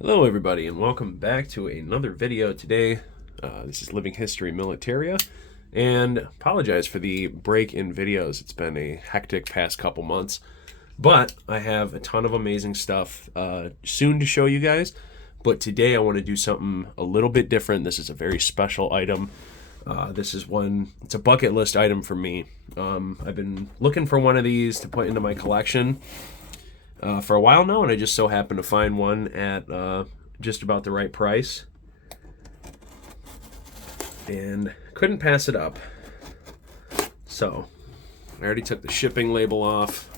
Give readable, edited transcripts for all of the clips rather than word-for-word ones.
Hello everybody and welcome back to another video today. This is Living History Militaria, and apologize for the break in videos. It's been a hectic past couple months, but I have a ton of amazing stuff soon to show you guys. But today I want to do something a little bit different. This is a very special item. It's a bucket list item for me. I've been looking for one of these to put into my collection for a while now, and I just so happened to find one at just about the right price, and couldn't pass it up. So I already took the shipping label off.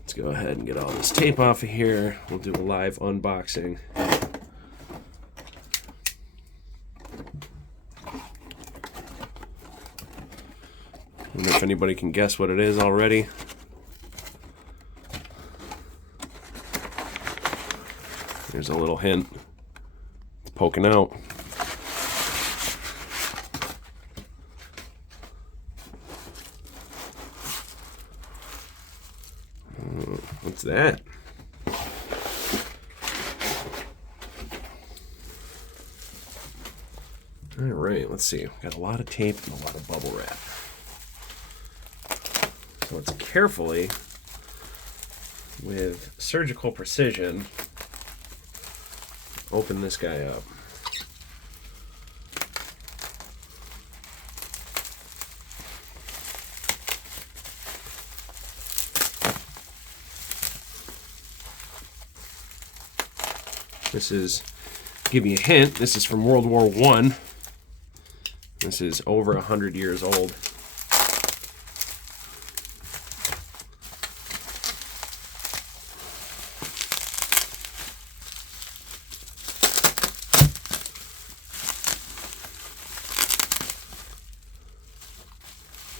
Let's go ahead and get all this tape off of here. We'll do a live unboxing. I don't know if anybody can guess what it is already. There's a little hint. It's poking out. What's that? All right, let's see. Got a lot of tape and a lot of bubble wrap. So let's carefully, with surgical precision, open this guy up. This is, give you a hint, this is from World War I. This is over 100 years old.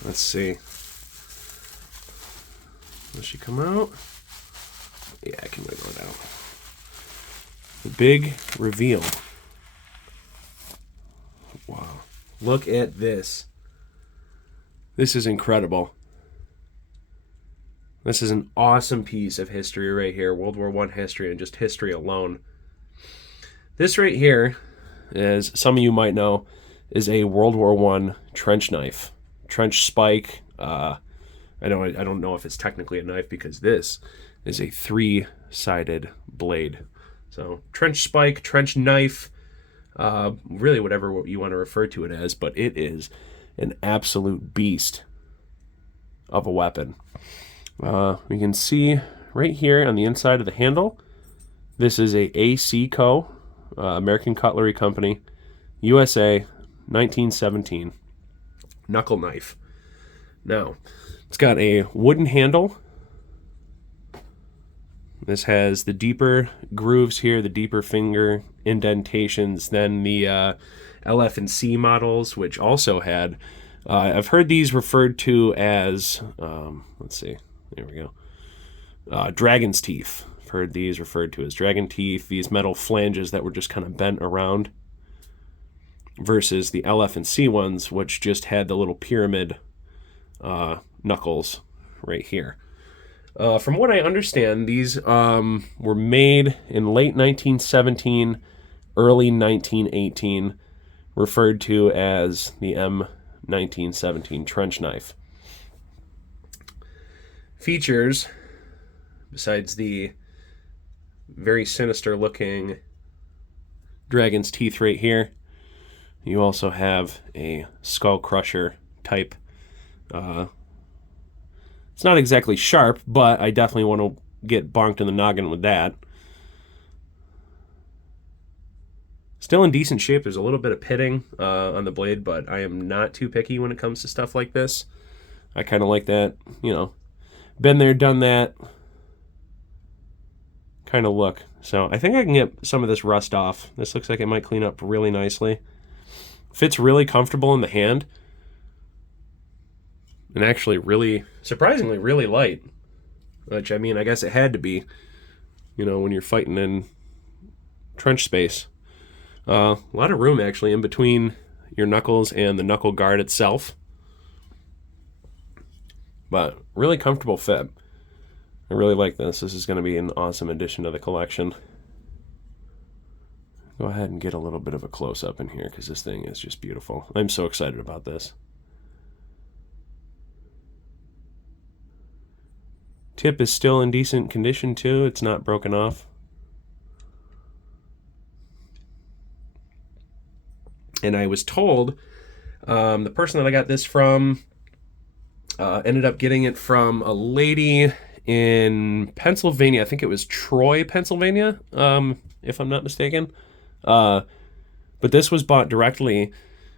Let's see. Will she come out? Yeah, I can wiggle it out. The big reveal. Wow. Look at this. This is incredible. This is an awesome piece of history right here. World War I history, and just history alone. This right here, as some of you might know, is a World War I trench knife. Trench spike. I don't know if it's technically a knife because this is a three-sided blade. So trench spike, trench knife, really whatever you want to refer to it as, but it is an absolute beast of a weapon. You can see right here on the inside of the handle, this is a AC Co. American Cutlery Company, USA, 1917. Knuckle knife. Now, it's got a wooden handle. This has the deeper grooves here, the deeper finger indentations than the LF and C models, which also had, I've heard these referred to as, let's see, there we go, dragon's teeth. I've heard these referred to as dragon teeth, these metal flanges that were just kind of bent around, versus the LF and C ones, which just had the little pyramid knuckles right here. From what I understand, these were made in late 1917, early 1918, referred to as the M1917 trench knife. Features, besides the very sinister looking dragon's teeth right here, you also have a skull crusher type. It's not exactly sharp, but I definitely want to get bonked in the noggin with that. Still in decent shape. There's a little bit of pitting on the blade, but I am not too picky when it comes to stuff like this. I kind of like that, been there, done that kind of look. So I think I can get some of this rust off. This looks like it might clean up really nicely. Fits really comfortable in the hand, and actually really, surprisingly, really light. Which, I mean, I guess it had to be, when you're fighting in trench space. A lot of room, actually, in between your knuckles and the knuckle guard itself. But really comfortable fit. I really like this. This is going to be an awesome addition to the collection. Go ahead and get a little bit of a close-up in here because this thing is just beautiful. I'm so excited about this. Tip is still in decent condition too. It's not broken off. And I was told, the person that I got this from ended up getting it from a lady in Pennsylvania. I think it was Troy, Pennsylvania, if I'm not mistaken. But this was bought directly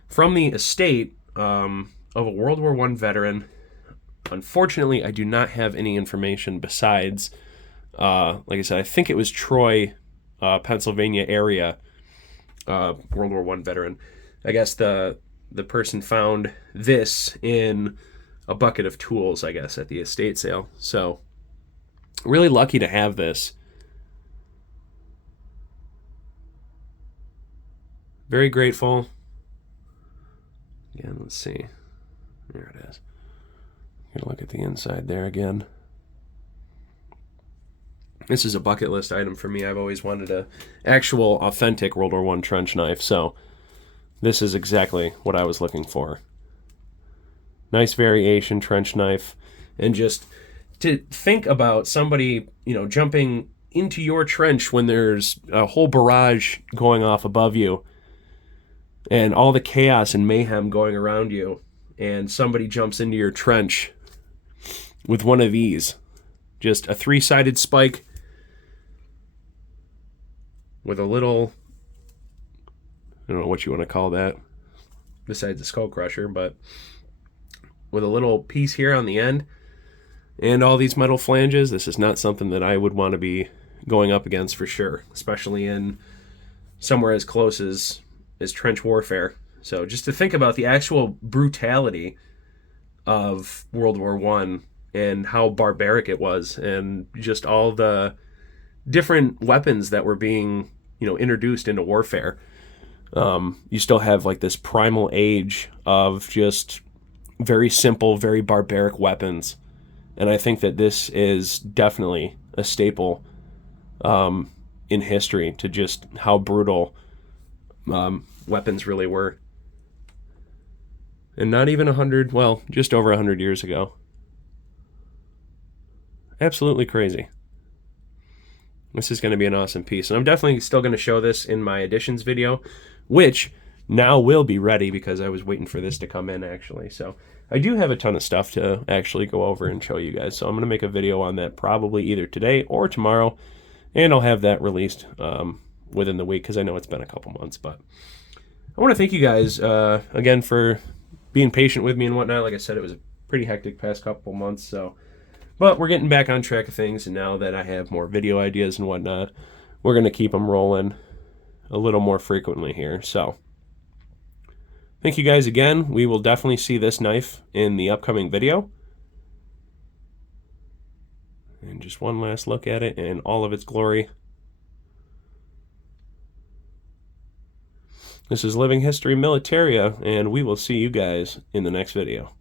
from the estate of a World War I veteran. Unfortunately, I do not have any information besides, like I said, I think it was Troy, Pennsylvania area, World War I veteran. I guess the person found this in a bucket of tools, I guess, at the estate sale. So, really lucky to have this. Very grateful. Again, let's see. There it is. Gonna look at the inside there again. This is a bucket list item for me. I've always wanted a actual authentic World War I trench knife, so this is exactly what I was looking for. Nice variation trench knife, and just to think about somebody, jumping into your trench when there's a whole barrage going off above you and all the chaos and mayhem going around you, and somebody jumps into your trench with one of these. Just a 3-sided spike with a little, I don't know what you want to call that besides a skull crusher, but with a little piece here on the end and all these metal flanges. This is not something that I would want to be going up against for sure, especially in somewhere as close as trench warfare. So just to think about the actual brutality of World War I and how barbaric it was, and just all the different weapons that were being, introduced into warfare. You still have like this primal age of just very simple, very barbaric weapons. And I think that this is definitely a staple in history to just how brutal weapons really were. And not even 100, well, just over 100 years ago. Absolutely crazy. This is going to be an awesome piece. And I'm definitely still going to show this in my additions video, which now will be ready because I was waiting for this to come in actually. So I do have a ton of stuff to actually go over and show you guys. So I'm going to make a video on that probably either today or tomorrow. And I'll have that released within the week because I know it's been a couple months. But I want to thank you guys again for being patient with me and whatnot. Like I said, it was a pretty hectic past couple months. But we're getting back on track of things. And now that I have more video ideas and whatnot, we're going to keep them rolling a little more frequently here. So thank you guys again. We will definitely see this knife in the upcoming video. And just one last look at it in all of its glory. This is Living History Militaria, and we will see you guys in the next video.